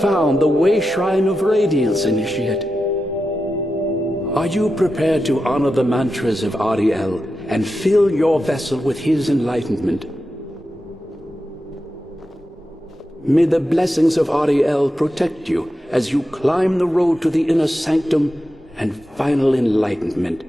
found the Way Shrine of Radiance, Initiate. Are you prepared to honor the mantras of Auri-El and fill your vessel with his enlightenment? May the blessings of Auri-El protect you as you climb the road to the inner sanctum and final enlightenment.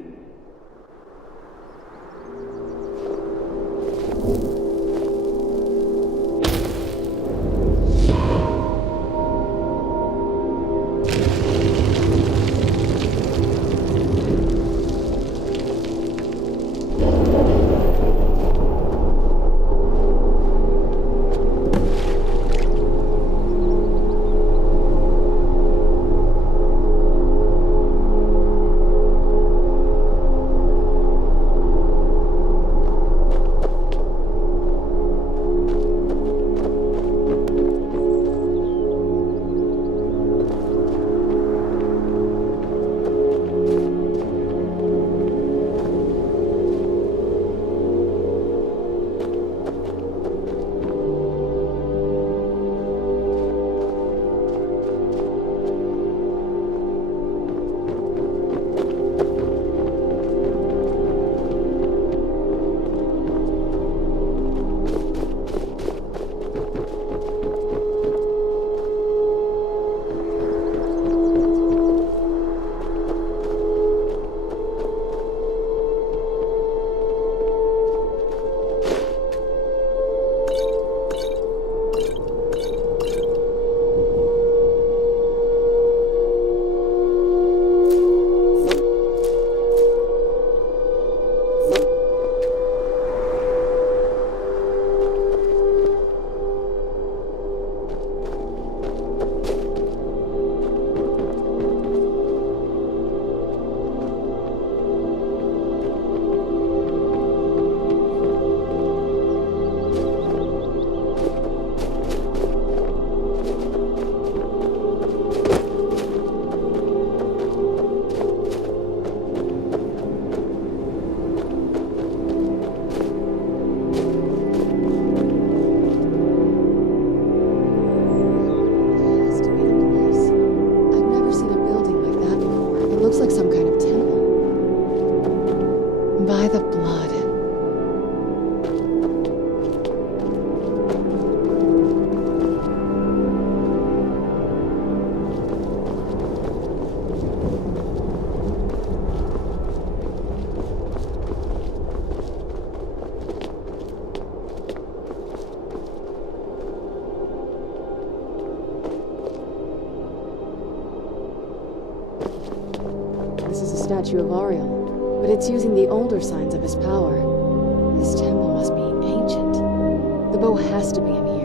Statue of Auri-El, but it's using the older signs of his power. This temple must be ancient. The bow has to be in here.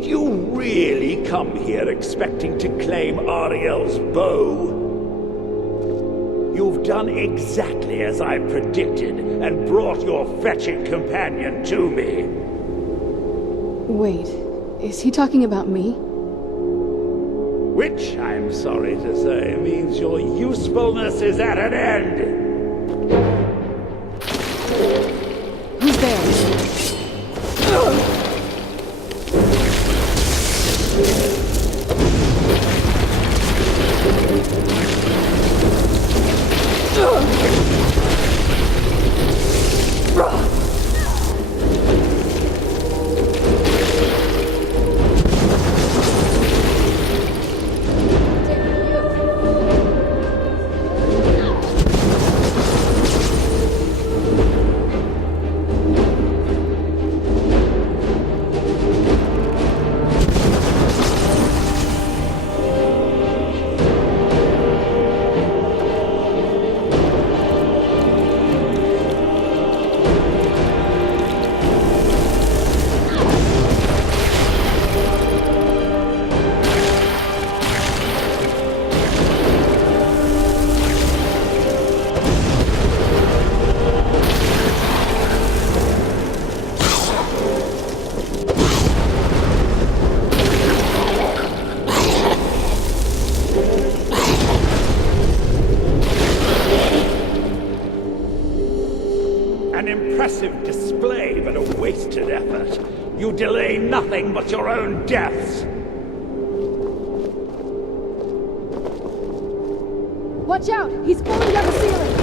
Did you really come here expecting to claim Auri-El's bow? You've done exactly as I predicted and brought your fetching companion to me. Wait, is he talking about me? Which, I'm sorry to say, means your usefulness is at an end. Who's there? An impressive display, but a wasted effort. You delay nothing but your own deaths. Watch out! He's falling down the ceiling!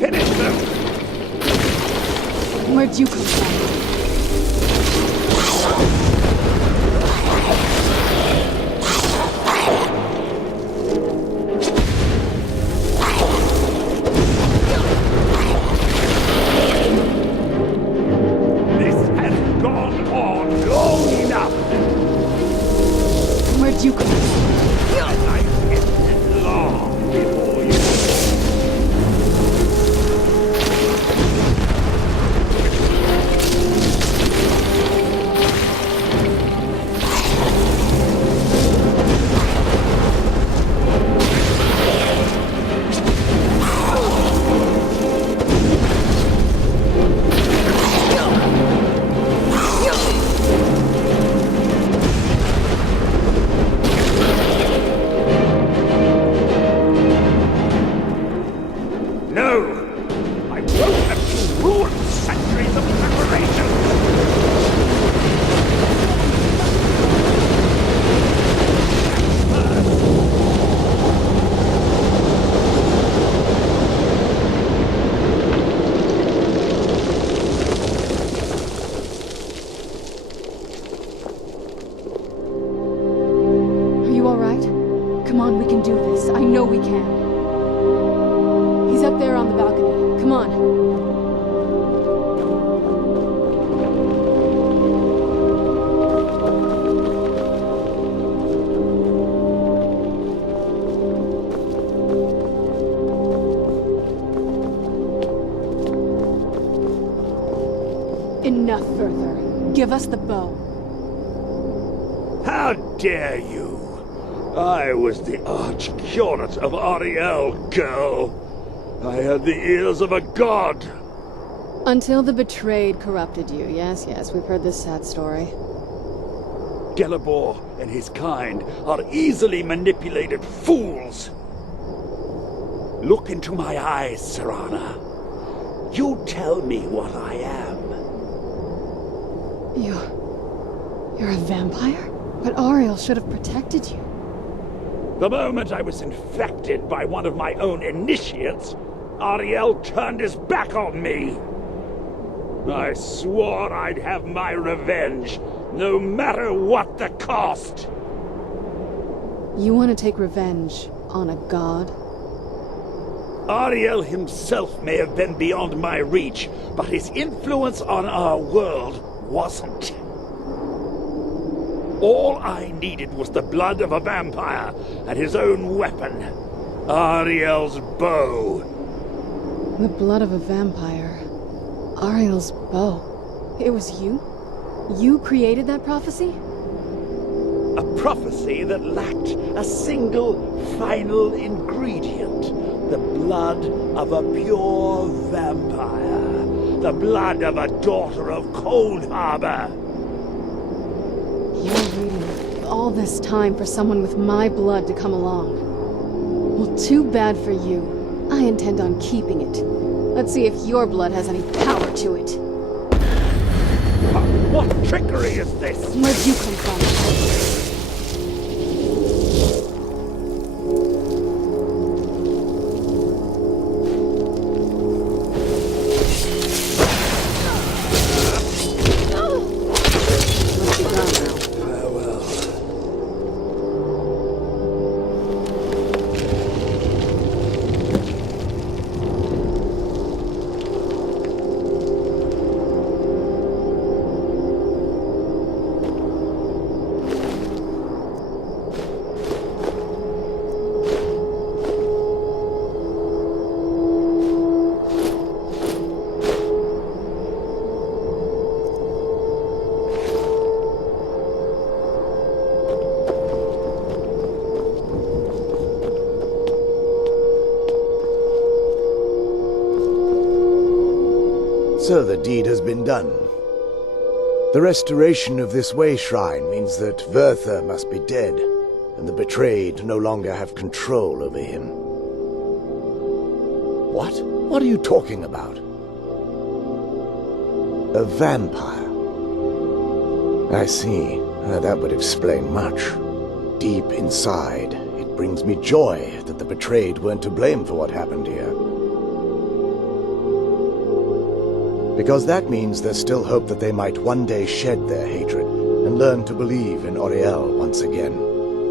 Finish them! Where'd you come from? This has gone on long enough! Where'd you come from? I've ended long before you. No! I won't have you ruin centuries of preparation! Are you alright? Come on, we can do this. I know we can. He's up there on the balcony. Come on. Enough further. Give us the bow. How dare you! I was the arch-curate of Auri-El, girl. I had the ears of a god. Until the betrayed corrupted you. Yes, yes, we've heard this sad story. Gelibor and his kind are easily manipulated fools. Look into my eyes, Serana. You tell me what I am. You're a vampire? But Auri-El should have protected you. The moment I was infected by one of my own initiates, Auri-El turned his back on me. I swore I'd have my revenge, no matter what the cost. You want to take revenge on a god? Auri-El himself may have been beyond my reach, but his influence on our world wasn't. All I needed was the blood of a vampire and his own weapon, Auri-El's bow. The blood of a vampire. Auri-El's bow. It was you? You created that prophecy? A prophecy that lacked a single final ingredient. The blood of a pure vampire. The blood of a daughter of Cold Harbor. You're waiting all this time for someone with my blood to come along. Well, too bad for you. I intend on keeping it. Let's see if your blood has any power to it. What trickery is this? Where'd you come from? Must be gone now. Farewell. So the deed has been done. The restoration of this way shrine means that Verther must be dead, and the betrayed no longer have control over him. What? What are you talking about? A vampire. I see. That would explain much. Deep inside, it brings me joy that the betrayed weren't to blame for what happened here. Because that means there's still hope that they might one day shed their hatred and learn to believe in Auri-El once again.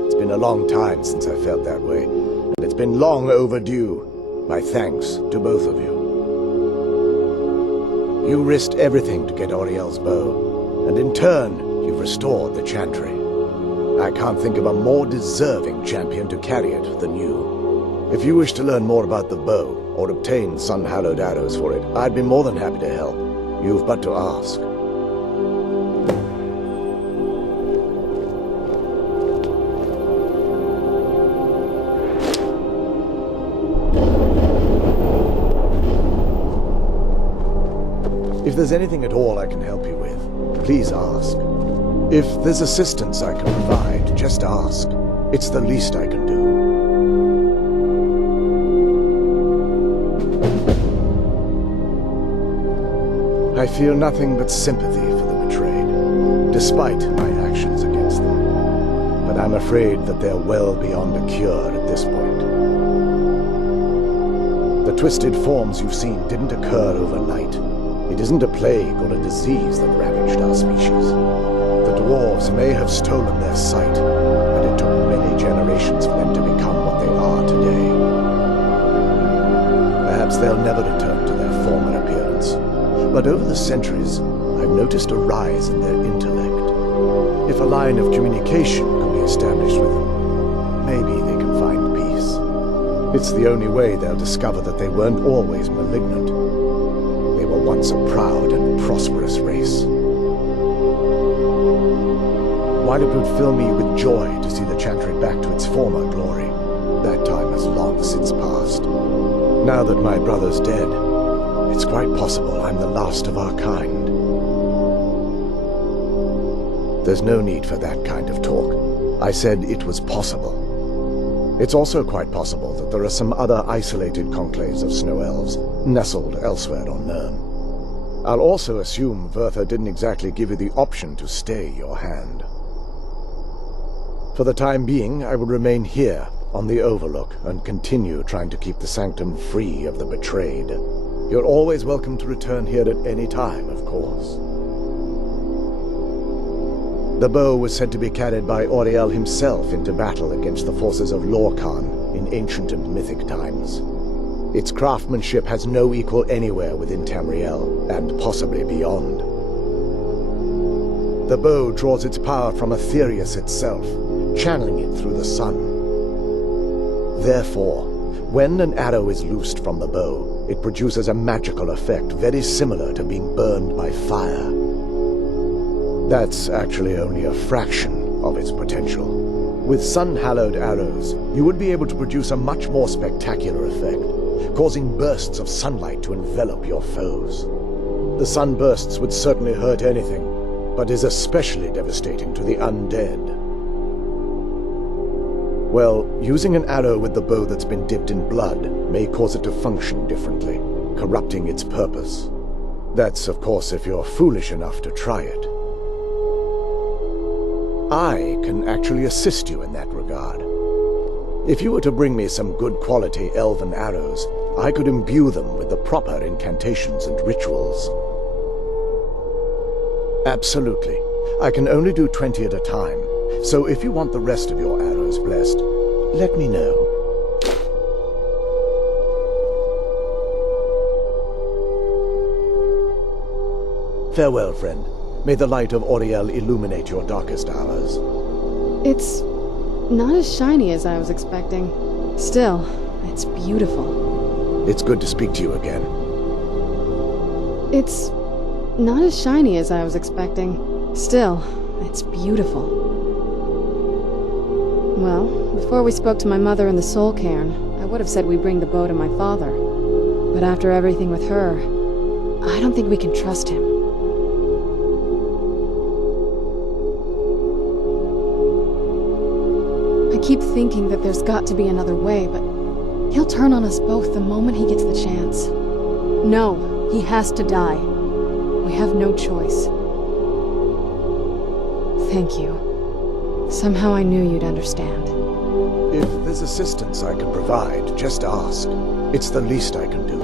It's been a long time since I felt that way, and it's been long overdue. My thanks to both of you. You risked everything to get Auri-El's bow, and in turn, you've restored the Chantry. I can't think of a more deserving champion to carry it than you. If you wish to learn more about the bow, or obtain sun-hallowed arrows for it, I'd be more than happy to help. You've but to ask. If there's anything at all I can help you with, please ask. If there's assistance I can provide, just ask. It's the least I can do. I feel nothing but sympathy for the betrayed, despite my actions against them. But I'm afraid that they're well beyond a cure at this point. The twisted forms you've seen didn't occur overnight. It isn't a plague or a disease that ravaged our species. The dwarves may have stolen their sight, but it took many generations for them to become what they are today. Perhaps they'll never return to their former appearance. But over the centuries, I've noticed a rise in their intellect. If a line of communication can be established with them, maybe they can find peace. It's the only way they'll discover that they weren't always malignant. They were once a proud and prosperous race. While it would fill me with joy to see the Chantry back to its former glory, that time has long since passed. Now that my brother's dead, it's quite possible I'm the last of our kind. There's no need for that kind of talk. I said it was possible. It's also quite possible that there are some other isolated conclaves of snow elves nestled elsewhere on Nirn. I'll also assume Verther didn't exactly give you the option to stay your hand. For the time being, I will remain here on the Overlook and continue trying to keep the Sanctum free of the betrayed. You're always welcome to return here at any time, of course. The bow was said to be carried by Auri-El himself into battle against the forces of Harkon in ancient and mythic times. Its craftsmanship has no equal anywhere within Tamriel, and possibly beyond. The bow draws its power from Aetherius itself, channeling it through the sun. Therefore, when an arrow is loosed from the bow, it produces a magical effect very similar to being burned by fire. That's actually only a fraction of its potential. With sun-hallowed arrows, you would be able to produce a much more spectacular effect, causing bursts of sunlight to envelop your foes. The sunbursts would certainly hurt anything, but is especially devastating to the undead. Well, using an arrow with the bow that's been dipped in blood may cause it to function differently, corrupting its purpose. That's, of course, if you're foolish enough to try it. I can actually assist you in that regard. If you were to bring me some good quality elven arrows, I could imbue them with the proper incantations and rituals. Absolutely. I can only do 20 at a time, so if you want the rest of your arrows blessed, let me know. Farewell, friend. May the light of Auri-El illuminate your darkest hours. It's not as shiny as I was expecting. Still, it's beautiful. It's good to speak to you again. It's not as shiny as I was expecting. Still, it's beautiful. Well, before we spoke to my mother in the Soul Cairn, I would have said we bring the bow to my father. But after everything with her, I don't think we can trust him. keep thinking that there's got to be another way, but he'll turn on us both the moment he gets the chance. No, he has to die. We have no choice. Thank you. Somehow I knew you'd understand. If there's assistance I can provide, just ask. It's the least I can do.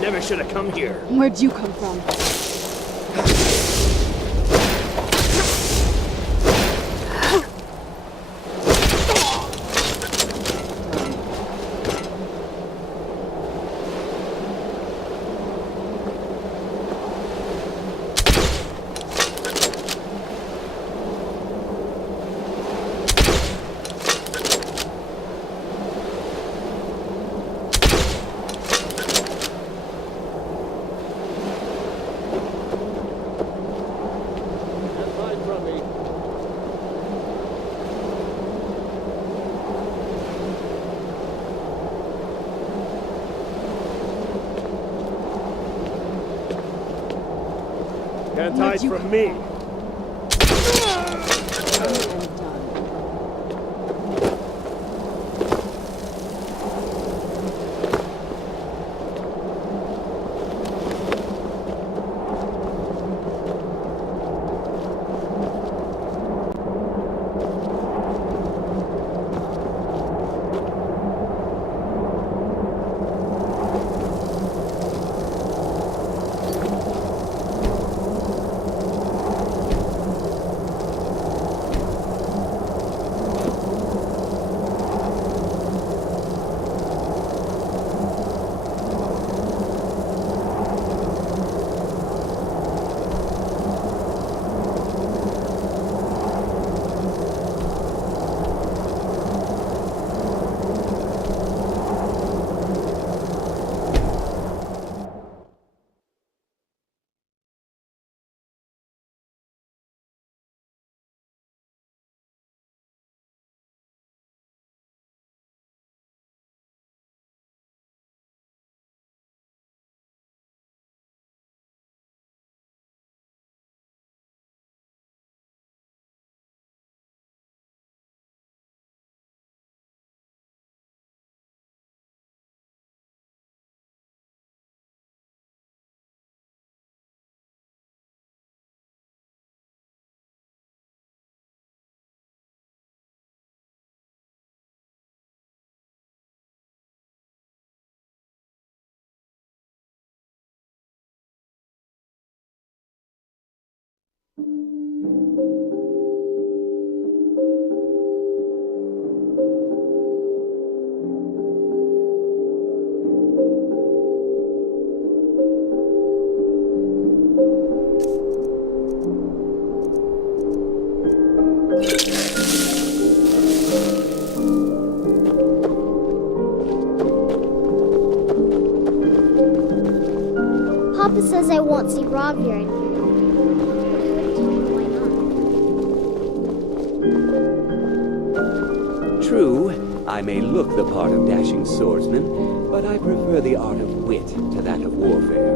Never should have come here. Where'd you come from? Can't hide from me. Papa says I won't see Rob here in here. But he wouldn't tell me why not. True, I may look the part of dashing swordsman, but I prefer the art of wit to that of warfare.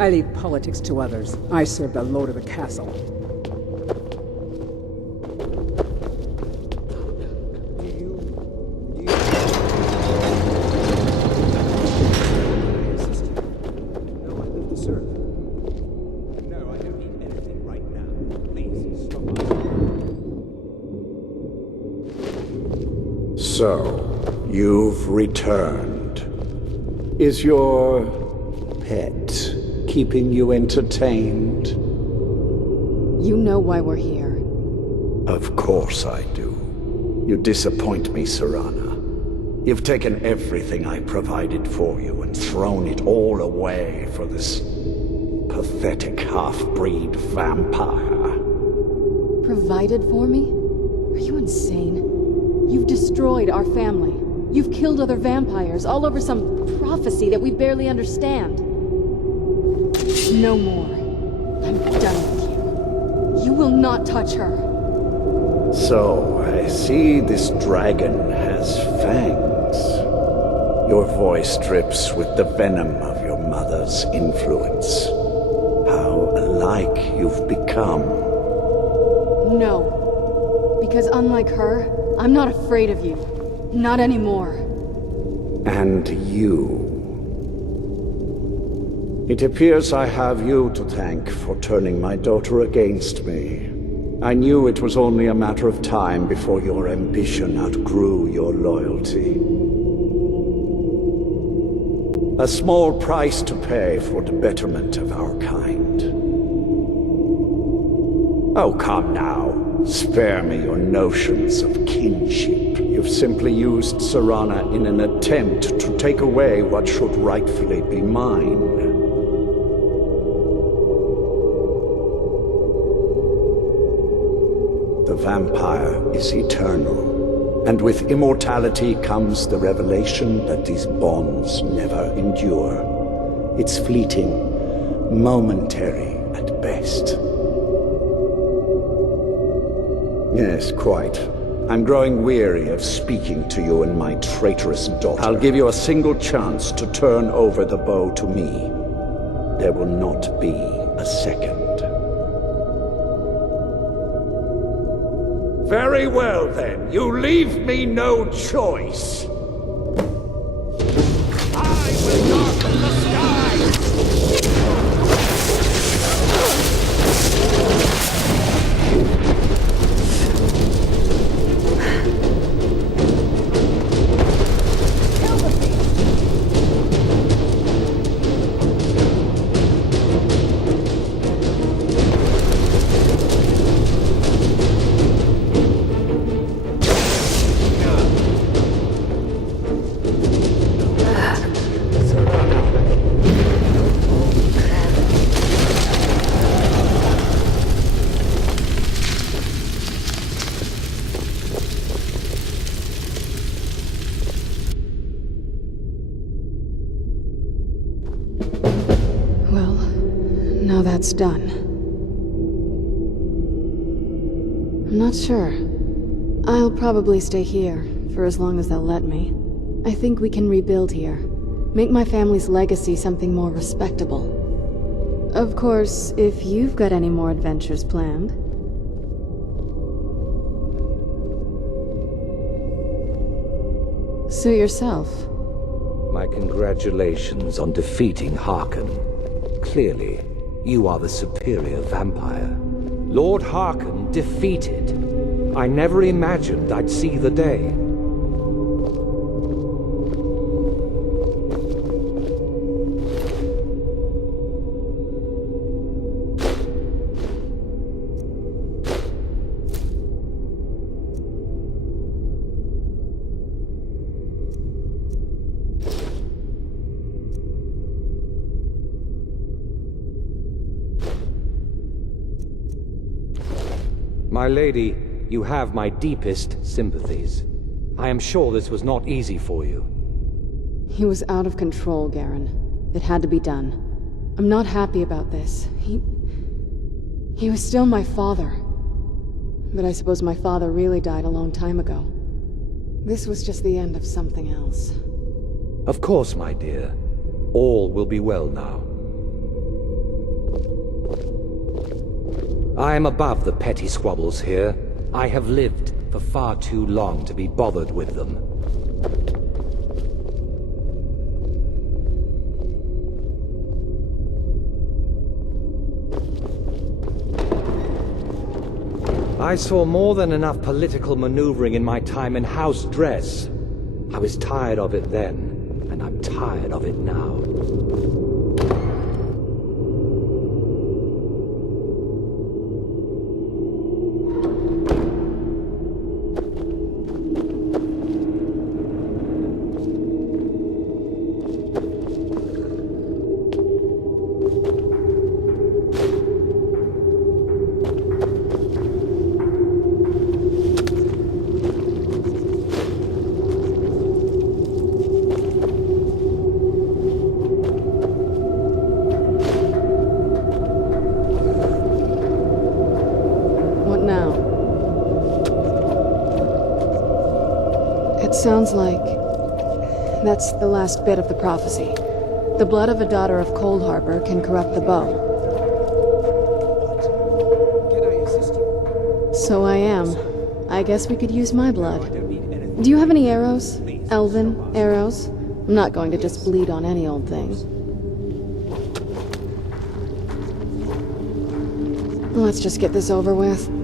I leave politics to others. I serve the lord of the castle. So, you've returned. Is your pet keeping you entertained? You know why we're here. Of course I do. You disappoint me, Serana. You've taken everything I provided for you and thrown it all away for this pathetic half-breed vampire. Provided for me? Are you insane? You've destroyed our family. You've killed other vampires, all over some prophecy that we barely understand. No more. I'm done with you. You will not touch her. So, I see this dragon has fangs. Your voice drips with the venom of your mother's influence. How alike you've become. No. Because unlike her, I'm not afraid of you. Not anymore. And you. It appears I have you to thank for turning my daughter against me. I knew it was only a matter of time before your ambition outgrew your loyalty. A small price to pay for the betterment of our kind. Oh, come now. Spare me your notions of kinship. You've simply used Serana in an attempt to take away what should rightfully be mine. The vampire is eternal, and with immortality comes the revelation that these bonds never endure. It's fleeting, momentary at best. Yes, quite. I'm growing weary of speaking to you and my traitorous daughter. I'll give you a single chance to turn over the bow to me. There will not be a second. Very well, then. You leave me no choice. I will darken the skies! Now that's done. I'm not sure. I'll probably stay here, for as long as they'll let me. I think we can rebuild here. Make my family's legacy something more respectable. Of course, if you've got any more adventures planned. Suit yourself. My congratulations on defeating Harkon. Clearly, you are the superior vampire. Lord Harkon defeated. I never imagined I'd see the day. My lady, you have my deepest sympathies. I am sure this was not easy for you. He was out of control, Garen. It had to be done. I'm not happy about this. He was still my father. But I suppose my father really died a long time ago. This was just the end of something else. Of course, my dear. All will be well now. I am above the petty squabbles here. I have lived for far too long to be bothered with them. I saw more than enough political maneuvering in my time in House Dress. I was tired of it then, and I'm tired of it now. Sounds like that's the last bit of the prophecy. The blood of a daughter of Cold Harbor can corrupt the bow. Can I assist you? So I am. I guess we could use my blood. Do you have any arrows? Elven arrows? I'm not going to just bleed on any old thing. Let's just get this over with.